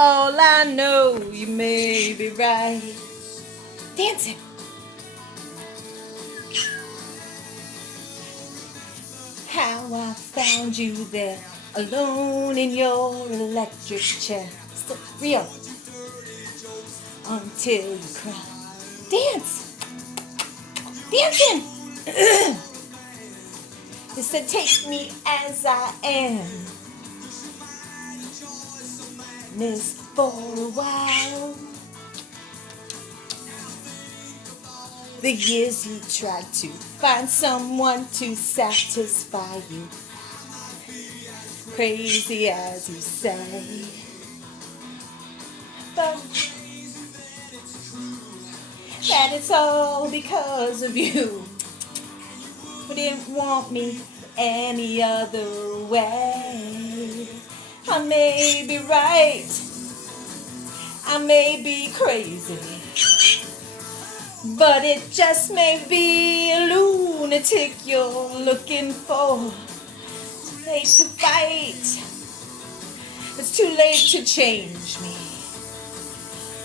all I know, you may be right. Dancing. How I found you there, alone in your electric chair. Still real. Until you cry. Dance. Dancing. You said take me as I am. Miss for a while. The years you tried to find someone to satisfy you. Crazy as you say. But that it's all because of you. You didn't want me any other way. I may be right, I may be crazy, but it just may be a lunatic you're looking for. Too late to fight, it's too late to change me.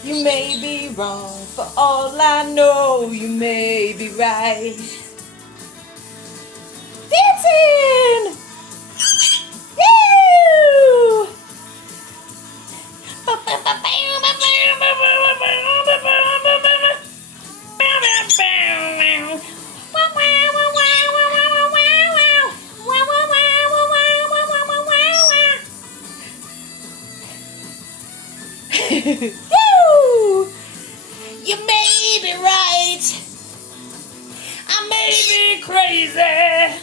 You may be wrong, for all I know, you may be right. Dancing! Woo! Woo! You may be right, I may be crazy.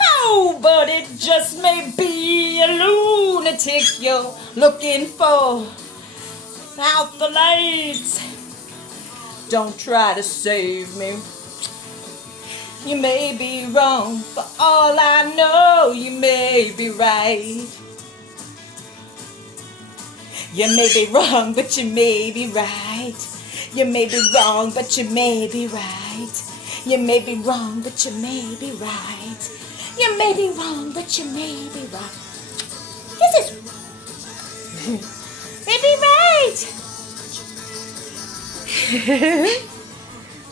Oh, but it just may be a lunatic you're looking for. Out the lights, don't try to save me. You may be wrong, for all I know, you may be right. You may be wrong, but you may be right. You may be wrong, but you may be right. You may be wrong, but you may be right. You may be wrong, but you may be right. This is may be right.